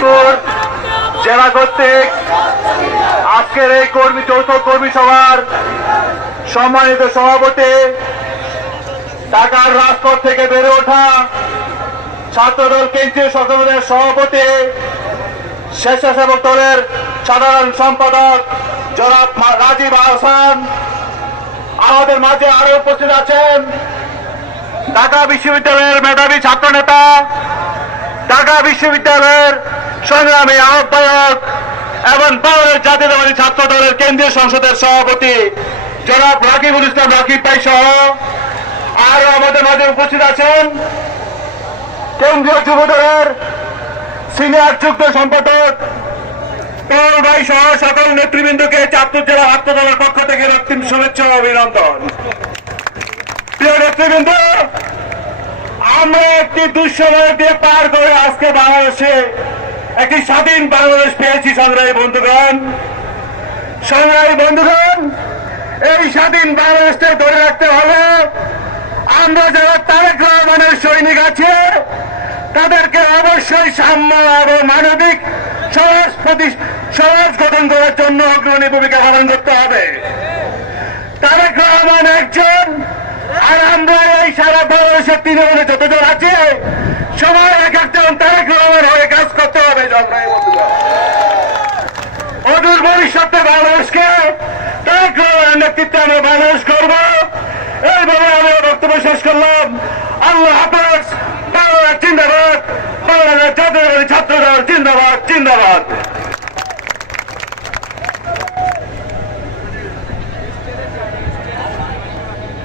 চাঁদপুর জেলা কর্তৃক আজকের এই যৌথ কর্মী সভার সম্মানিত সভাপতি, ঢাকার রাজপথ থেকে বেড়ে ওঠা ছাত্রদল কেন্দ্রীয় সংসদের সভাপতি, স্বেচ্ছাসেবক দলের সাধারণ সম্পাদক জনাব রাজীব আহসান, আমাদের মাঝে আরো উপস্থিত আছেন ঢাকা বিশ্ববিদ্যালয়ের মেধাবী ছাত্র নেতা, ঢাকা বিশ্ববিদ্যালয়ের সংগ্রামী আহ্বায়ক এবং বাংলাদেশ জাতীয়তাবাদী ছাত্র দলের কেন্দ্রীয় সংসদের সভাপতি জনাব রাকিবুল ইসলাম রাকিব ভাই সহ আরো আমাদের মাঝে উপস্থিত আছেন কেন্দ্রীয় যুব দলের সিনিয়র যুগ্ম সম্পাদক পল ভাই সহ সকল নেতৃবৃন্দকে চাঁদপুর জেলা ছাত্র দলের পক্ষ থেকে রক্তিম শুভেচ্ছা ও অভিনন্দন। প্রিয় নেতৃবৃন্দ, আমরা একটি দুঃসময় দিয়ে পার করে আজকে বাংলাদেশে একটি স্বাধীন বাংলাদেশ পেয়েছি। সংগ্রামী বন্ধুগণ, এই স্বাধীন বাংলাদেশকে ধরে রাখতে হলে আমরা যারা তারেক রহমানের সৈনিক আছে তাদেরকে অবশ্যই সাম্য এবং মানবিক সমাজ গঠন করার জন্য অগ্রণী ভূমিকা পালন করতে হবে। তারেক রহমান একজন, আর আমরা এই সারা বাংলাদেশের তৃণমূলে যতজন আছে সবাই এক একজন তারেক রহমান হয়ে কাজ করতে হবে। অদূর ভবিষ্যতে বাংলাদেশকে তারেক রহমানের নেতৃত্বে আমরা বাংলাদেশ করব। এইভাবে আমরা বক্তব্য শেষ করলাম। আল্লাহ হাফেজ। বাংলাদেশ জিন্দাবাদ, বাংলাদেশ জাতীয়তাবাদী ছাত্র দল জিন্দাবাদ, জিন্দাবাদ।